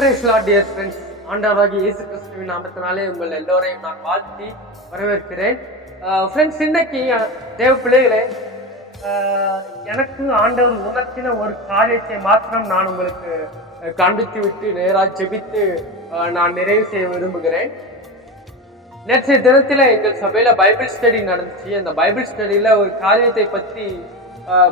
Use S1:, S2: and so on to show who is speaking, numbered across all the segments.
S1: Price Lord dear friends ஆண்டவராகி இயேசு கிறிஸ்துவின் நாமத்தினாலே உங்கள் எல்லோரையும் நான் வாழ்த்தி வரவேற்கிறேன். ஃப்ரெண்ட்ஸ் இன்னைக்கு தேவ பிள்ளைகளே எனக்கு ஆண்டவர் உணர்த்தின ஒரு காரியத்தை மாத்திரம் நான் உங்களுக்கு அஹ், காண்பித்து விட்டு நேராக ஜெபித்து நான் நிறைவு செய்ய விரும்புகிறேன். நேற்றைய தினத்தில் எங்கள் சபையில் பைபிள் ஸ்டடி நடந்துச்சு. அந்த பைபிள் ஸ்டடியில் ஒரு காரியத்தை பற்றி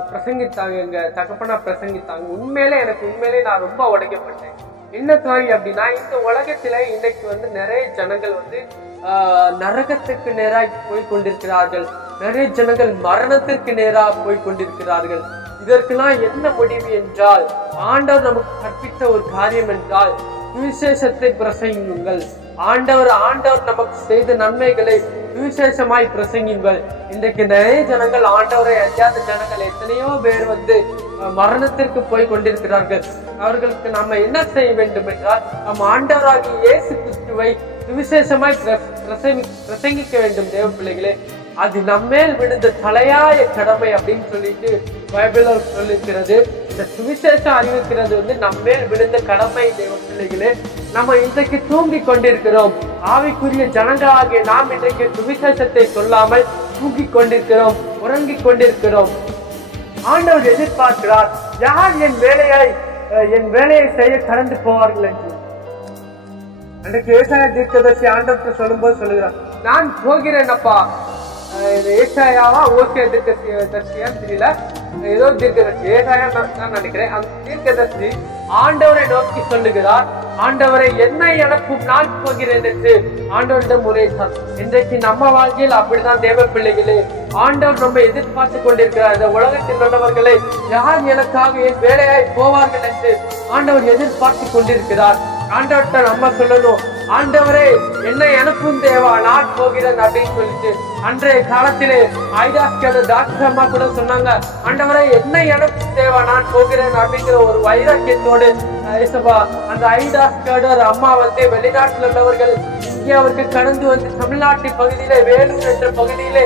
S1: பிரசங்கித்தாங்க எங்கள் தகப்பனா பிரசங்கித்தாங்க. உண்மையிலே எனக்கு உண்மையிலே நான் ரொம்ப உடைக்கப்பட்டேன். என்ன காரியம் அப்படின்னா இந்த உலகத்துல இன்னைக்கு வந்து நிறைய ஜனங்கள் வந்து நரகத்துக்கு நேராக போய் கொண்டிருக்கிறார்கள். நிறைய ஜனங்கள் மரணத்திற்கு நேராக போய் கொண்டிருக்கிறார்கள். இதற்கெல்லாம் என்ன முடிவு என்றால் ஆண்டவர் நமக்கு கற்பித்த ஒரு காரியம் என்றால் சுவிசேஷத்தை பிரசங்கியுங்கள். ஆண்டவர் ஆண்டவர் நமக்கு செய்த நன்மைகளை சுவிசேஷமாய் பிரசங்கிங்கள் இன்றைக்கு நிறைய ஜனங்கள் ஆண்டவரை அறியாத ஜனங்கள் எத்தனையோ பேர் வந்து மரணத்திற்கு போய் கொண்டிருக்கிறார்கள். அவர்களுக்கு நம்ம என்ன செய்ய வேண்டும் என்றால் நம் ஆண்டவராகி இயேசு கிறிஸ்துவை சுவிசேஷமாய் பிரசங்கி- பிரசங்கிக்க வேண்டும் தேவ பிள்ளைகளே. அது நம்மேல் விழுந்த தலையாய கடமை அப்படின்னு சொல்லிட்டு பைபிள் சொல்லிருக்கிறது. இந்த சுவிசேஷம் அறிவிக்கிறது வந்து நம்மேல் விழுந்த கடமை தேவ பிள்ளைகளே. நம்ம இன்றைக்கு தூங்கி கொண்டிருக்கிறோம். ஆவிக்குரிய ஜனங்களாகிய நாம் இன்றைக்கு சுவிசேஷத்தை சொல்லாமல் தூங்கி கொண்டிருக்கிறோம் உறங்கிக் கொண்டிருக்கிறோம். ஆண்டவர் எதிர்பார்க்கிறார் யார் என் வேலையை என் வேலையை செய்ய கடந்து போவார்கள் என்று? அன்றைக்கு ஏசாய தீர்க்கதர்சி ஆண்டவர்கிட்ட சொல்லும்போது சொல்லுகிறான் நான் போகிறேன் அப்பா. ஏசாயாவா ஓசிய தீர்க்க தரிசியான்னு தெரியல. ஏதோ தீர்க்கதர்சி ஏசாயா நான் நினைக்கிறேன். அந்த தீர்க்கதர்சி ஆண்டவரை நோக்கி சொல்லுகிறார் ஆண்டவரை என்ன எனக்கும் நான் போகிறேன் என்று ஆண்டவரிடம் முறையிட்டார் இன்றைக்கு நம்ம வாழ்க்கையில் அப்படிதான் தேவ பிள்ளைகளே ஆண்டவர் நம்ம எதிர்பார்த்து கொண்டிருக்கிறார். இந்த உலகத்தில் உள்ளவர்களை யார் எனக்காக என் வேலையாய் போவார்கள் என்று ஆண்டவர் எதிர்பார்த்து கொண்டிருக்கிறார். ஆண்டவர்கிட்ட நம்ம சொல்லணும் ஆண்டவரே என்னை எனக்கும் தேவா நான் போகிறேன் அப்படின்னு சொல்லிட்டு அன்றைய காலத்திலே ஐடாஸ்கேட டாக்டர் அம்மா கூட சொன்னாங்க ஆண்டவரே என்னை எனக்கும் தேவா நான் போகிறேன் அப்படிங்கிற ஒரு வைராக்கியத்தோடு அஹ், அந்த ஐடாஸ்கேடர் அம்மா வந்து வெளிநாட்டில் உள்ளவர்கள் இங்கே அவருக்கு கடந்து வந்து தமிழ்நாட்டு பகுதியிலே வேலூர் என்ற பகுதியிலே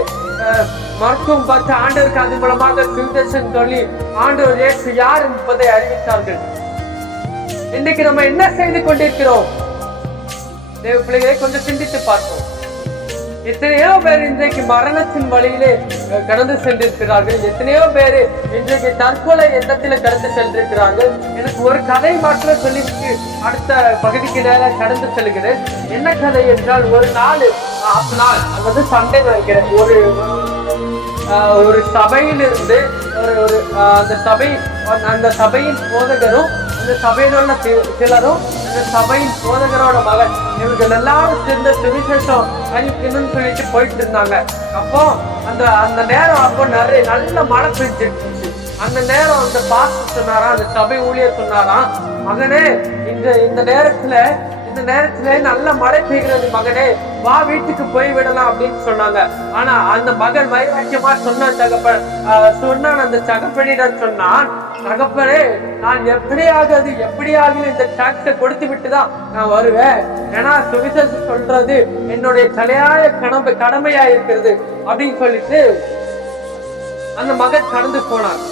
S1: மருத்துவம் பார்த்து ஆண்டவருக்கு அது மூலமாக சுவிதேசன் சொல்லி ஆண்டவர் இயேசு யார் என்பதை அறிவித்தார்கள். இன்னைக்கு நம்ம என்ன செய்து கொண்டிருக்கிறோம்? தேவ பிள்ளைகளை கொஞ்சம் சிந்தித்து பார்ப்போம். எத்தனையோ பேர் இன்றைக்கு மரணத்தின் வழியிலே கடந்து சென்றிருக்கிறார்கள். எத்தனையோ பேர் இன்றைக்கு தற்கொலை எண்ணத்தில் கடந்து சென்றிருக்கிறார்கள். எனக்கு ஒரு கதை மாத்திரம் சொல்லிவிட்டு அடுத்த பகுதிக்கு நேரம் கடந்து செல்கிறேன் என்ன கதை என்றால் ஒரு நாள் ஆஃப் நாள் அது வந்து சண்டை நினைக்கிறேன் ஒரு ஒரு சபையிலிருந்து ஒரு ஒரு அந்த சபை அந்த- அந்த சபையின் போதகரும் அந்த சபையில் உள்ள சிலரும் இந்த சபையின் போதகரோட மகன். இவர்கள் எல்லாரும் சேர்ந்து சுவிசேஷம் அறிவிக்கணும்னு சொல்லிட்டு போயிட்டு இருந்தாங்க. அப்போ அந்த அந்த நேரம் அப்போ நிறைய நல்ல மழை பெஞ்சிருந்துச்சு. அந்த நேரம் அந்த பாஸ்டர் சொன்னாராம் அந்த சபை ஊழியர் சொன்னாராம் மகனே இந்த இந்த நேரத்துல இந்த நேரத்துல நல்ல மழை பெய்கிறது மகனே வா வீட்டுக்கு போய் விடலாம் அப்படின்னு சொன்னாங்க. ஆனா அந்த மகன் வைராக்கியமா சொன்னான் தகப்பன் சொன்னான் அந்த தகப்பனிடம் சொன்னான் தகப்பனே நான் எப்படியாவது எப்படியாவது இந்த டாக்ஸை கொடுத்து விட்டுதான் நான் வருவேன். ஏன்னா சுவிசேஷம் சொல்றது என்னுடைய தலையாய கடமை கடமையா இருக்கிறது. அப்படின்னு சொல்லிட்டு அந்த மகன் கடந்து போனான்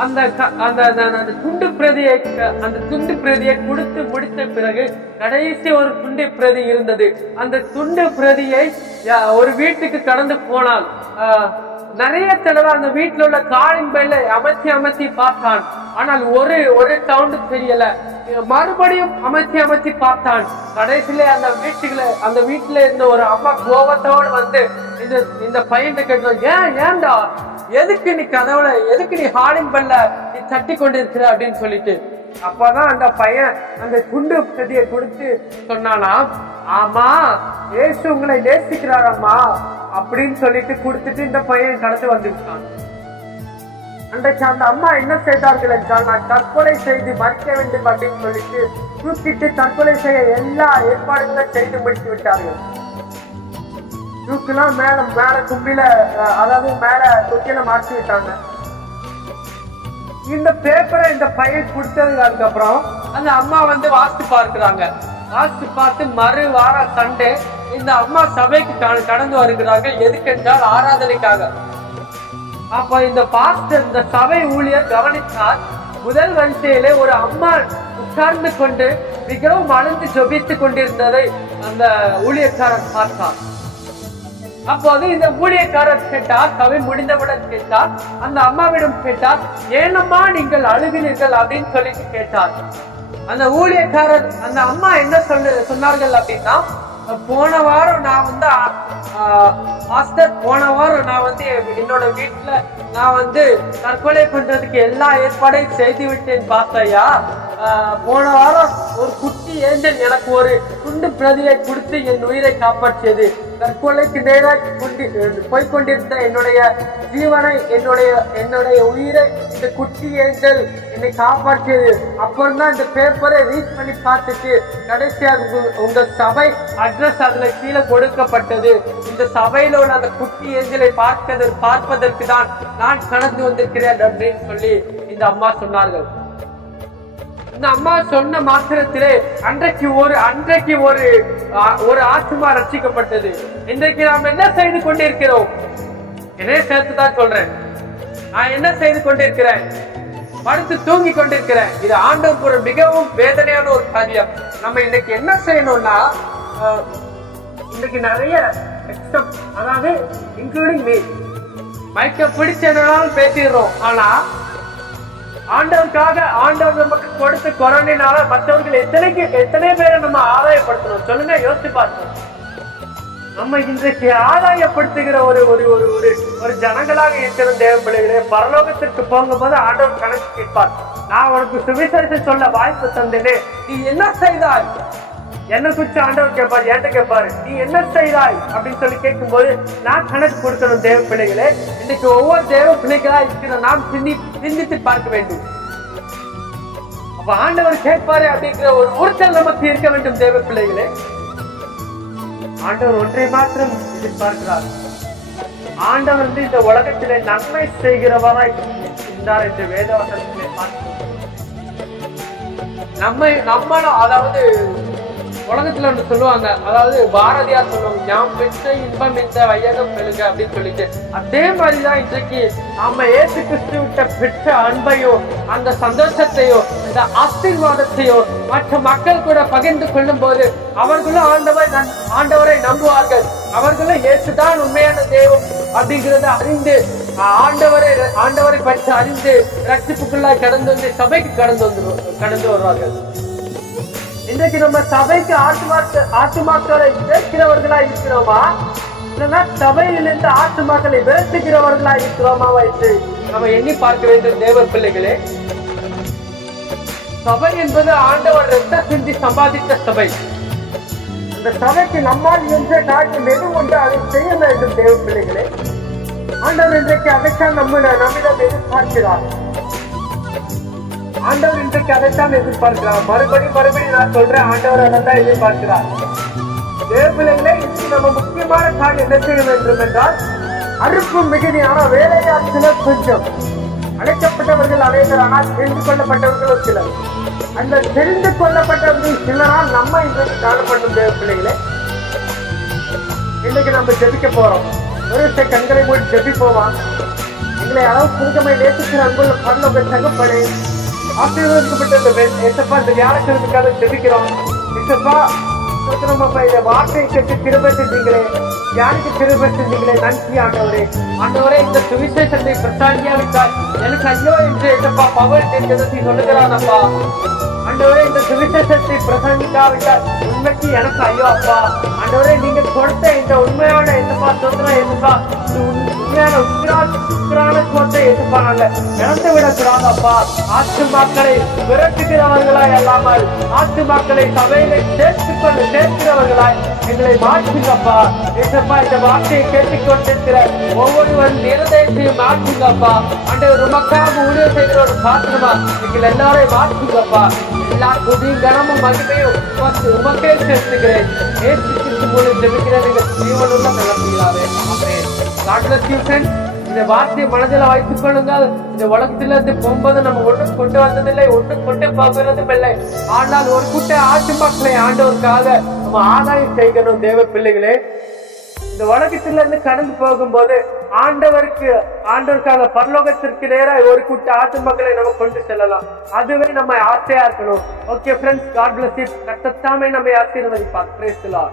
S1: அந்த க- அந்த அந்த- அந்த- துண்டு பிரதியை க- அந்த துண்டு பிரதியை கொடுத்து முடித்த பிறகு கடைசி ஒரு துண்டு பிரதி இருந்தது. அந்த துண்டு பிரதியை யா- ஒரு வீட்டுக்கு கடந்து போனால் நிறைய தடவை அந்த வீட்டில் உள்ள காலின் பயில அமைச்சி அமைச்சி பார்த்தான். ஆனால் ஒரு ஒரு சவுண்டு தெரியல. மறுபடியும் அமைச்சி அமைச்சி பார்த்தான். கடைசியில அந்த வீட்டுல அந்த வீட்டுல இருந்த ஒரு அம்மா கோபத்தோடு வந்து இது இந்த பையன் கேட்டோம் ஏன் ஏன்டா? எதுக்கு நீ கதவுல எதுக்கு நீ ஹாலிங் பண்ணல? நீ தட்டி கொண்டிருக்கிற அப்படின்னு சொல்லிட்டு. அப்பதான் அந்த பையன் அந்த குண்டு பிரதியை கொடுத்து சொன்னானா ஆமா ஏசு உங்களை நேசிக்கிறாரம்மா அப்படின்னு சொல்லிட்டு கொடுத்துட்டு இந்த பையன் கடந்து வந்துவிட்டான் அன்றைக்கு அந்த அம்மா என்ன செய்தார்கள் என்றால் நான் தற்கொலை செய்து மறிக்க வேண்டும் அப்படின்னு சொல்லிட்டு தூக்கிட்டு தற்கொலை செய்ய எல்லா ஏற்பாடுகளும் செய்து முடித்து விட்டார்கள். தூக்குலாம் மேல மேல கும்பில அதாவது மேல தொட்டியில மாற்றி விட்டாங்க. இந்த பேப்பரை இந்த பையன் கொடுத்ததுக்கு அதுக்கப்புறம் அந்த அம்மா வந்து வாஸ்து பார்க்கிறாங்க. வாஸ்து பார்த்து மறு வார சண்டே இந்த அம்மா சபைக்கு கடந்து வருகிறார்கள். எதுக்கென்றால் ஆராதனைக்காக. அப்ப இந்த பாஸ்டர் இந்த சபை ஊழியர் கவனித்தார் முதல் வரிசையிலே ஒரு அம்மா உட்கார்ந்து கொண்டு மிகவும் அழுந்து ஜொபித்துக் கொண்டிருந்ததை அந்த ஊழியக்காரன் பார்த்தான். அப்போது இந்த ஊழியக்காரர் கேட்டார் கவி முடிந்தவுடன் கேட்டார் அந்த அம்மாவிடம் கேட்டார் ஏனம்மா நீங்கள் அழுகினீர்கள் அப்படின்னு சொல்லிட்டு கேட்டார். அந்த ஊழியக்காரர் அந்த அம்மா என்ன சொல்ல சொன்னார்கள் அப்படின்னா போன வாரம் நான் வந்து மாஸ்டர் போன வாரம் நான் வந்து என்னோட வீட்டுல நான் வந்து தற்கொலை பண்றதுக்கு எல்லா ஏற்பாடையும் செய்து விட்டேன் பாஸ்தையா போன வாரம் ஒரு குட்டி ஏஞ்சல் எனக்கு ஒரு துண்டு பிரதியை கொடுத்து என் உயிரை காப்பாற்றியது. தற்கொலைக்கு நேராக கொண்டு போய் கொண்டிருந்த என்னுடைய ஜீவனை என்னுடைய என்னுடைய உயிரை இந்த குட்டி ஏஞ்சல் என்னை காப்பாற்றியது. அப்புறம் தான் இந்த பேப்பரை ரீட் பண்ணி பார்த்துட்டு கடைசியாக உங்க- உங்க சபை அட்ரஸ் அதுல கீழே கொடுக்கப்பட்டது. இந்த சபையில உள்ள அந்த குட்டி ஏஞ்சலை பார்ப்பதற்கு பார்ப்பதற்கு தான் நான் கடந்து வந்திருக்கிறேன் அப்படின்னு சொல்லி இந்த அம்மா சொன்னார்கள். இந்த அம்மா சொன்ன மாத்திரத்திலே அன்றைக்கு ஒரு அன்றைக்கு ஒரு ஆ, ஒரு ஆத்மா ரட்சிக்கப்பட்டது. இன்றைக்கு நாம் என்ன செய்து கொண்டிருக்கிறோம்? என்னைய சேர்த்து தான் சொல்றேன். நான் என்ன செய்து கொண்டிருக்கிறேன்? படுத்து தூங்கி கொண்டிருக்கிறேன். இது ஆண்டவருக்கு ஒரு மிகவும் வேதனையான ஒரு காரியம். நம்ம இன்னைக்கு என்ன செய்யணும்னா இன்னைக்கு நிறைய except, அதாவது இன்க்ளூடிங் மீ மைக்க பிடிச்ச என்னாலும் பேசிடுறோம். ஆனா ஆண்டவருக்காக ஆண்டவர் நமக்கு கொடுத்த கொரோனால மற்றவர்கள் எத்தனைக்கு எத்தனை பேரை நம்ம ஆதாயப்படுத்தணும்? சொல்லுங்க யோசிச்சு பார்த்தோம் நம்ம இன்றைக்கு ஆதாயப்படுத்துகிற ஒரு ஒரு ஒரு ஒரு ஒரு ஜனங்களாக இருக்கிற தேவ பரலோகத்திற்கு பரலோகத்திற்கு போகும்போது ஆண்டவர் கணக்கு கேட்பார். நான் உனக்கு சுவிசேஷம் சொல்ல வாய்ப்பு தந்தேனே. நீ என்ன செய்தாய்? என்ன குறிச்சு ஆண்டவர் கேட்பார்? என்கிட்ட கேட்பாரு? நீ என்ன செய்தாய்? அப்படின்னு சொல்லி கேட்கும்போது நான் கணக்கு கொடுக்கணும் தேவ பிள்ளைகளே. இன்னைக்கு ஒவ்வொரு தேவ பிள்ளைகளா இருக்கிற நாம் சிந்தி சிந்தித்து பார்க்க வேண்டும். அப்ப ஆண்டவர் கேட்பாரு அப்படிங்கிற ஒரு உறுத்தல் நமக்கு இருக்க வேண்டும் தேவ பிள்ளைகளே. ஆண்டவர் ஒன்றை மாத்திரம் எதிர்பார்க்கிறார். ஆண்டவர் வந்து இந்த உலகத்திலே நன்மை செய்கிறவராய் இருந்தார் என்று வேதவசனத்திலே பார்க்கிறோம். நம்மை நம்மளும் அதாவது உலகத்துல ஒன்று சொல்லுவாங்க. அதாவது பாரதியார் சொல்லுவாங்க நாம் பெற்ற இன்பம் இந்த வையகம் பெருக அப்படின்னு சொல்லிட்டு. அதே மாதிரிதான் இன்றைக்கு நாம ஏசு கிறிஸ்து விட்ட பெற்ற அன்பையோ அந்த சந்தோஷத்தையோ அந்த ஆசீர்வாதத்தையோ மற்ற மக்கள் கூட பகிர்ந்து கொள்ளும் போது அவர்களும் ஆண்டவர் ஆண்டவரை நம்புவார்கள். அவர்களும் இயேசுதான் உண்மையான தெய்வம் அப்படிங்கிறத அறிந்து ஆண்டவரை ஆண்டவரை பற்றி அறிந்து ரட்சிப்புக்குள்ளாய் கடந்து வந்து சபைக்கு கடந்து வந்து கடந்து வருவார்கள். இன்றைக்கு நம்ம சபைக்கு ஆத்துமாக்க ஆத்துமாக்களை விதைக்கிறவர்களா இருக்கிறோமா? இல்லைன்னா சபையிலிருந்து ஆத்துமாக்களை விரட்டுகிறவர்களா இருக்கிறோமா என்று நம்ம எண்ணி பார்க்க வேண்டும் தேவ பிள்ளைகளே. சபை என்பது ஆண்டவர் ரத்த சிந்தி சம்பாதித்த சபை. அந்த சபைக்கு நம்மால் என்ற காரியம் எது ஒன்று அதை செய்ய வேண்டும் தேவ பிள்ளைகளே. ஆண்டவர் இன்றைக்கு அதைத்தான் நம்ம நம்மிடம் எதிர்பார்க்கிறார். ஆண்டவர் இன்றைக்கு அதைத்தான் எதிர்பார்க்கிறார். மறுபடியும் மறுபடியும் நான் சொல்றேன் ஆண்டவர் அதைத்தான் எதிர்பார்க்கிறார். தேவபிள்ளைகளே இன்று நம்ம முக்கியமான காரியம் என்ன செய்ய வேண்டும் என்றால் அறுப்பும் மிகுதியான வேலையாட்சில கொஞ்சம் அழைக்கப்பட்டவர்கள் அனைவர் ஆனால் தெரிந்து கொள்ளப்பட்டவர்கள் ஒரு சிலர். அந்த தெரிந்து கொள்ளப்பட்டவர்கள் சிலரால் நம்ம இன்றைக்கு காணப்படும் தேவ பிள்ளைகளை இன்னைக்கு நம்ம ஜெபிக்க போறோம். ஒரு சில கண்களை போய் ஜெபிப்போமா? எங்களை அளவு புரிதமை நேசிக்கிற அன்புள்ள பரலோக தகப்படே ஆசீர்வதிக்கப்பட்ட இந்த வெ- ஏசப்பா இந்த வியாழக்கிழமைக்காக ஜெபிக்கிறோம் ஏசப்பா சுத்திரம் இந்த வார்த்தையை கேட்டு கிருபை செஞ்சீங்களே யாருக்கு கிருபை செஞ்சீங்களே நன்றி ஆண்டவரே. ஆண்டவரே இந்த சுவிசேஷத்தை பிரசாரியாவிட்டால் எனக்கு ஐயோ என்று ஏசப்பா பவர் தெரிஞ்சதை சொல்லுகிறான் அப்பா ஆண்டவரே இந்த சுவிசேஷத்தை பிரசங்கிக்காவிட்டால் உண்மைக்கு எனக்கு ஐயோ அப்பா. ஆண்டவரே நீங்க கொடுத்த இந்த உண்மையான எதுப்பா சொந்தம் எதுப்பா இது உண்மையான உத்திரான உத்திரான சொத்தை எதுப்பா நாங்க இழந்து விடக்கூடாது அப்பா ஆற்று மக்களை விரட்டுகிறவர்களாய் அல்லாமல் ஆற்று மக்களை சபையில சேர்த்துக் கொண்டு சேர்க்கிறவர்களாய் எங்களை மாற்றுங்கப்பா ஏசப்பா இந்த வார்த்தையை கேட்டுக்கொண்டிருக்கிற ஒவ்வொருவரும் நிரதயத்தையும் மாற்றுங்கப்பா ஆண்டவர் உமக்காக ஊழியர் செய்கிற ஒரு பாத்திரமா எங்கள் எல்லாரையும் மாற்றுங்கப்பா எல்லா துதியும் கனமும் மகிமையும் உமக்கு உமக்கே செலுத்துகிறேன் ஏசு கிறிஸ்து மூலம் ஜெபிக்கிறேன் எங்கள் ஜீவனுள்ள நல்ல ஆமென் God இந்த வார்த்தையை மனதில் வைத்துக் கொள்ளுங்கள். இந்த உலகத்திலிருந்து போகும்போது நம்ம ஒன்றும் கொண்டு வந்ததில்லை ஒன்றும் கொண்டு போகிறதும் இல்லை. ஆனால் ஒரு கூட்ட ஆட்டு மக்களை ஆண்டவருக்காக நம்ம ஆதாயம் செய்யணும் தேவ பிள்ளைகளே. இந்த உலகத்திலிருந்து கடந்து போகும்போது ஆண்டவருக்கு ஆண்டவருக்காக பரலோகத்திற்கு நேராக ஒரு கூட்ட ஆத்துமக்களை நம்ம கொண்டு செல்லலாம். அதுவே நம்ம ஆசையா இருக்கணும். Okay friends God bless it கட்டத்தாமே நம்ம ஆசீர்வதிப்பார். பேசலாம்